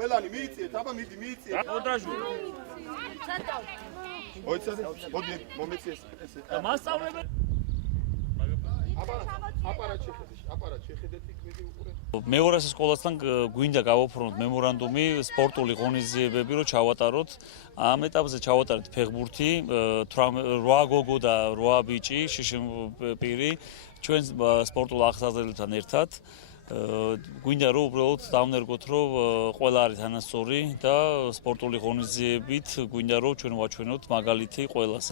ყველანი მიიწიეთ, აბა მიდი მიიწიეთ. ოდრაჟუ. მოიცადე, მოდი მომეციეს ესე. მასწავლებელი აპარატ შეხედეთ იქ მიდი უყურეთ. მეორე სკოლასთან გვინდა გავაფორმოთ მემორანდუმი სპორტული ღონისძიებები რომ ჩავატაროთ. ამ ეტაპზე ჩავატარეთ ფეხბურთი, 8 გოგო და 8 ბიჭი, შიშპირი ჩვენ სპორტულ აღზრდილებთან ერთად. გვინდა რომ უბრალოდ დავნერგოთ რომ ყველა არის თანასწორი და სპორტული ღონისძიებით გვინდა რომ ჩვენ ვაჩვენოთ მაგალითი ყველას.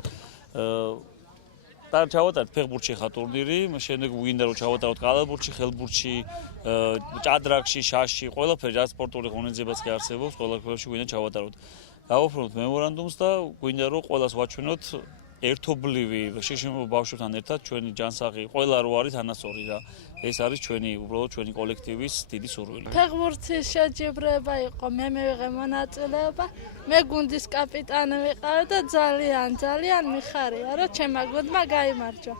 და ჩავატარეთ ფეხბურთში ხა ტურნირი, შემდეგ გვინდა რომ ჩავატაროთ კალათბურთში, ხელბურთში, ჭადრაკში, შაშში, ყველაფერი რა სპორტული ღონისძიებაც კი არსებობს, ყველაფერში გვინდა ჩავატაროთ. გავაფორმოთ მემორანდუმს და გვინდა რომ ყველას ვაჩვენოთ ერთობლივი ბავშვებთან ერთად ჩვენი ჯანსაღი ყველა რო არის თანასწორი და ეს არის ჩვენი უბრალოდ ჩვენი კოლექტივის დიდი სურვილი. ფეხბურთის შეჯიბრება იყო, მე მივიღე მონაწილეობა, მე გუნდის კაპიტანი ვიყავი და ძალიან მიხარია რომ ჩემმა გუნდმა გაიმარჯვა.